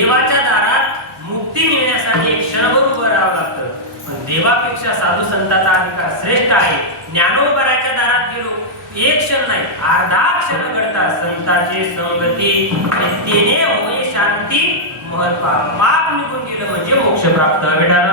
देवाच्या दारात मुक्ती मिळण्यासाठी एक क्षणभर उभं राहावं लागतं. पण देवापेक्षा साधू संतांचा अधिकार श्रेष्ठ आहे. ज्ञानोबराच्या दारात गेलो, एक क्षण नाही अर्धा क्षण घडता संतांची संगती आणि तेने होय शांती महत्वा. पाप निघून गेलं म्हणजे मोक्ष प्राप्त. बेटा